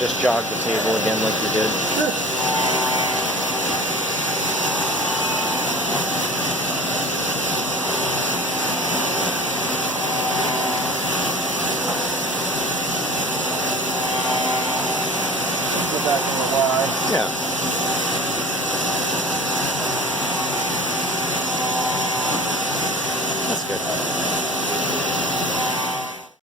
just jog the table again like you did. Sure. Go back on the Y. Yeah. That's good.